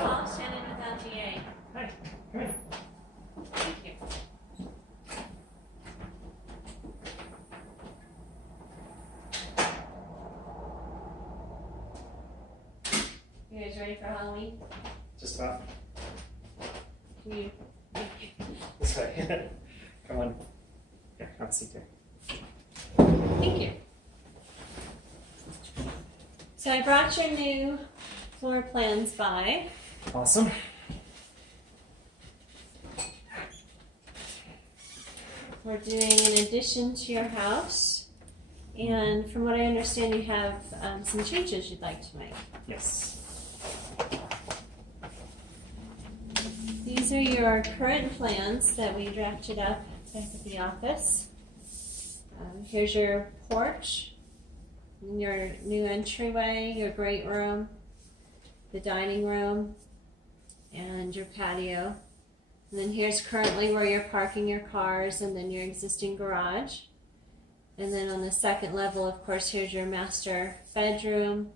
call Shannon without GA. Hi. Come here. Thank you. You guys ready for Halloween? Just about. Can you? This way. Come on. Yeah, have a seat there. Thank you. So I brought your new floor plans by. Awesome. We're doing an addition to your house, and from what I understand, you have some changes you'd like to make. Yes. These are your current plans that we drafted up back at the office. Here's your porch, your new entryway, your great room, the dining room, and your patio. And then here's currently where you're parking your cars, and then your existing garage. And then on the second level, of course, here's your master bedroom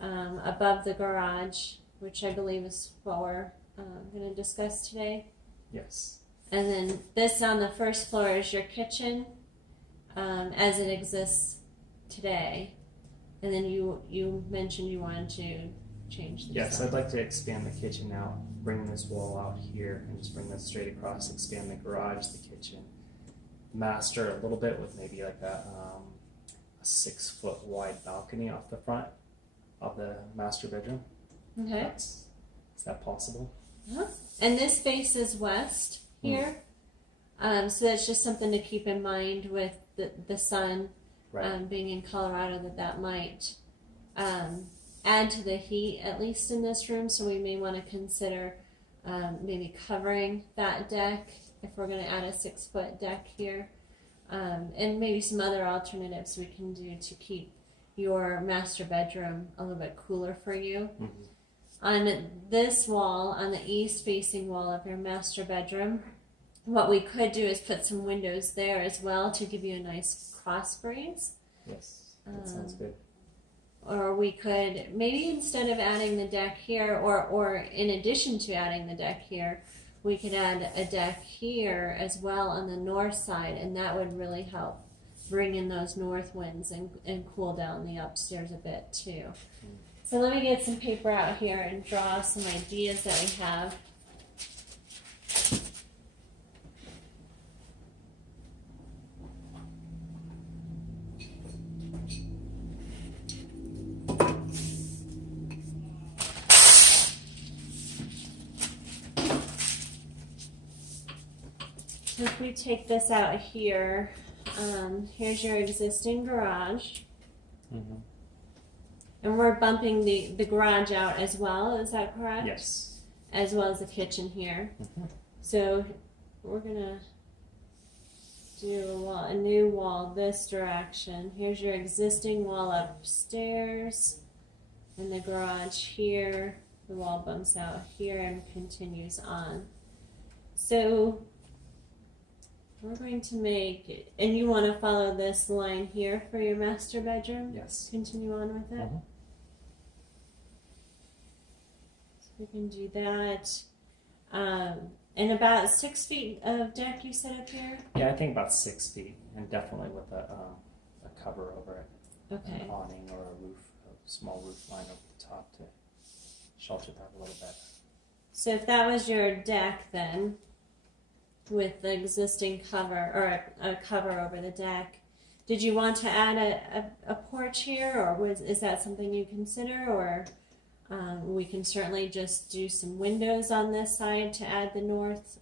above the garage, which I believe is what we're going to discuss today. Yes. And then this on the first floor is your kitchen as it exists today. And then you mentioned you wanted to change the Yes, design. I'd like to expand the kitchen out, bring this wall out here, and just bring this straight across, expand the garage, the kitchen. Master a little bit with maybe like a 6-foot wide balcony off the front of the master bedroom. Okay. Is that possible? Uh-huh. And this faces west here. So that's just something to keep in mind with the sun Right. being in Colorado, that might add to the heat, at least in this room. So we may want to consider maybe covering that deck if we're going to add a 6-foot deck here. And maybe some other alternatives we can do to keep your master bedroom a little bit cooler for you. Mm-hmm. On this wall, on the east facing wall of your master bedroom, what we could do is put some windows there as well to give you a nice cross breeze. Yes, that sounds good. Or we could, maybe instead of adding the deck here, or in addition to adding the deck here, we could add a deck here as well on the north side, and that would really help bring in those north winds and cool down the upstairs a bit too. So let me get some paper out here and draw some ideas that we have. So if we take this out here, here's your existing garage. Mm-hmm. And we're bumping the garage out as well, is that correct? Yes. As well as the kitchen here. Mm-hmm. So we're gonna do a new wall this direction. Here's your existing wall upstairs, and the garage here. The wall bumps out here and continues on. So we're going to make, and you want to follow this line here for your master bedroom? Yes. Continue on with it? Mm-hmm. So we can do that. And about 6 feet of deck you set up here? Yeah, I think about 6 feet, and definitely with a cover over it. Okay. An awning or a roof, a small roof line over the top to shelter that a little bit. So if that was your deck then, with the existing cover, or a cover over the deck, did you want to add a porch here, or is that something you consider, or we can certainly just do some windows on this side to add the north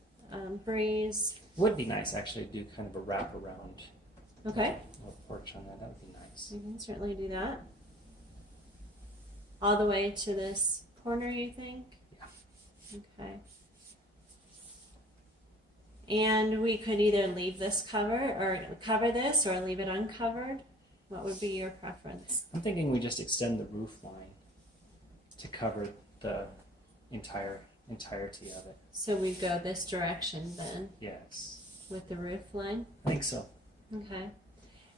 breeze. Would be nice actually to do kind of a wraparound. Okay. A porch on that. That would be nice. We can certainly do that. All the way to this corner, you think? Yeah. Okay. And we could either leave this cover this, or leave it uncovered. What would be your preference? I'm thinking we just extend the roof line to cover the entirety of it. So we go this direction then Yes. with the roof line? I think so. Okay.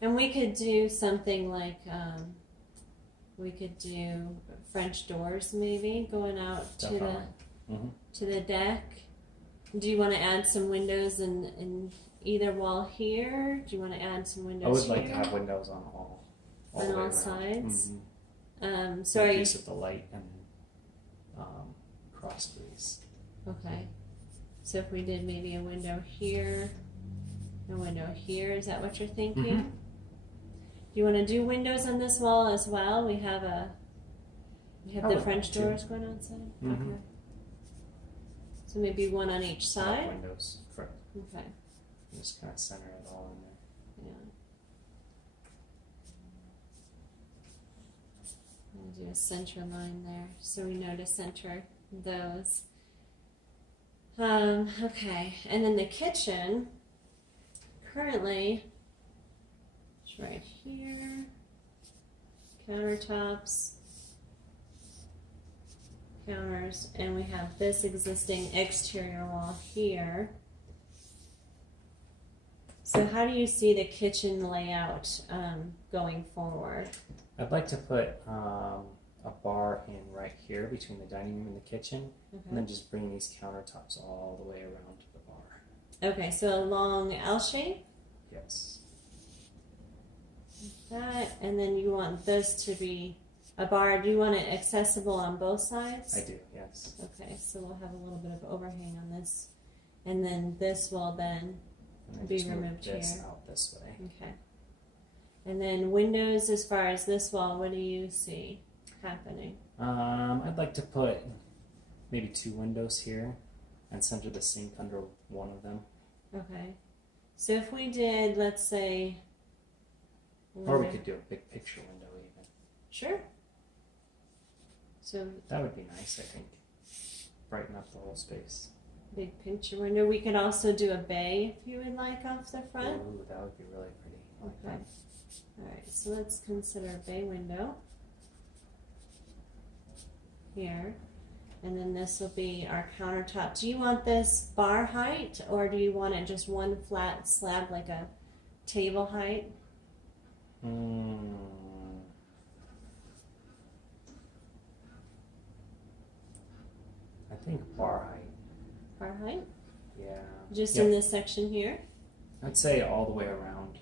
And we could do something like We could do French doors maybe going out Definitely. to the deck. Do you want to add some windows in either wall here? Do you want to add some windows I would here? like to have windows on all On the way all around. sides? Mm-hmm. So are Make you use of the light and cross breeze. okay? So if we did maybe a window here, a window here, is that what you're thinking? Mhm. Do you want to do windows on this wall as well? We have I the would French like to. doors going outside. Mhm. Okay. So maybe one on each I like side. windows, correct. Okay. Just kind of center it all in there. Yeah. We'll do a center line there, so we know to center those. Okay, and then the kitchen, currently, it's right here, countertops, counters, and we have this existing exterior wall here. So how do you see the kitchen layout going forward? I'd like to put a bar in right here between the dining room and the kitchen, and then just bring these countertops all the way around to the bar. Okay, so a long L shape, Yes. that, and then you want this to be a bar. Do you want it accessible on both sides? I do, yes. Okay, so we'll have a little bit of overhang on this, and then this will then And then be just move removed this here. out this way. okay. And then windows, as far as this wall, what do you see happening? I'd like to put maybe 2 windows here and center the sink under one of them. Okay, so if we did, let's say, Or we could do a big picture window even. Sure. So That would be nice, I think. Brighten up the whole space. big picture window. We could also do a bay if you would like off the front. Ooh, that would be really pretty. I like Okay. that. Alright, so let's consider a bay window here. And then this will be our countertop. Do you want this bar height or do you want it just one flat slab like a table height? I think bar height. Bar height? Yeah. Just Yep. in this section here? I'd say all the way around.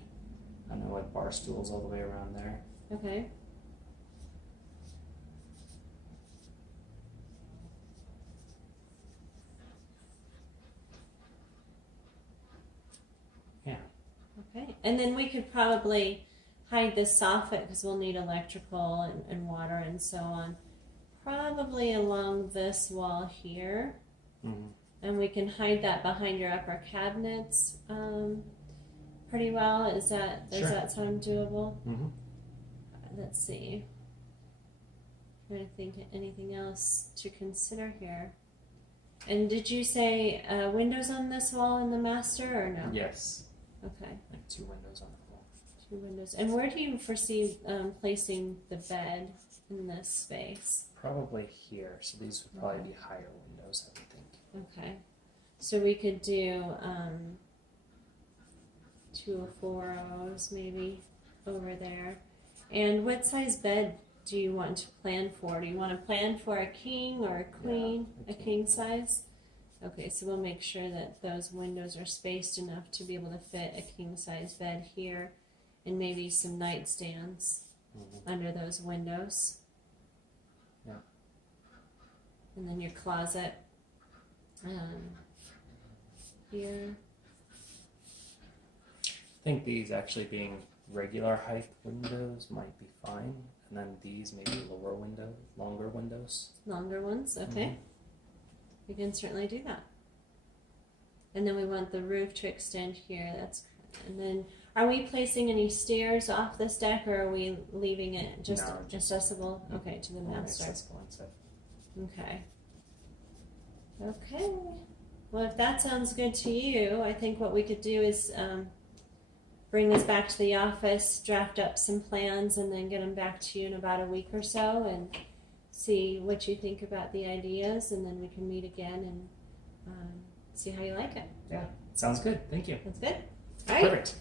I know, like bar stools all the way around there. Okay. Yeah. Okay. And then we could probably hide the soffit because we'll need electrical and water and so on. Probably along this wall here. Mm-hmm. And we can hide that behind your upper cabinets pretty well. Does Sure. that sound doable? Mm-hmm. Let's see. Trying to think of anything else to consider here. And did you say windows on this wall in the master or no? Yes. Okay, Like 2 windows on the wall. 2 windows. And where do you foresee placing the bed in this space? Probably here. So these would probably be higher windows, I would think. Okay, so we could do 2 or 4 rows maybe over there. And what size bed do you want to plan for? Do you want to plan for a king or a queen? Yeah, a king size? Okay, so we'll make sure that those windows are spaced enough to be able to fit a king size bed here and maybe some nightstands Mm-hmm. under those windows. Yeah. And then your closet here. I think these actually being regular height windows might be fine. And then these maybe longer windows. Longer ones, okay. We can certainly do that. And then we want the roof to extend here. And then are we placing any stairs off this deck or are we leaving it just No, just- accessible? Okay, to the Only master. accessible inside. Okay. Okay. Well, if that sounds good to you, I think what we could do is bring this back to the office, draft up some plans, and then get them back to you in about a week or so and see what you think about the ideas, and then we can meet again and see how you like it. Yeah, sounds good. Thank you. That's good? All right. Perfect.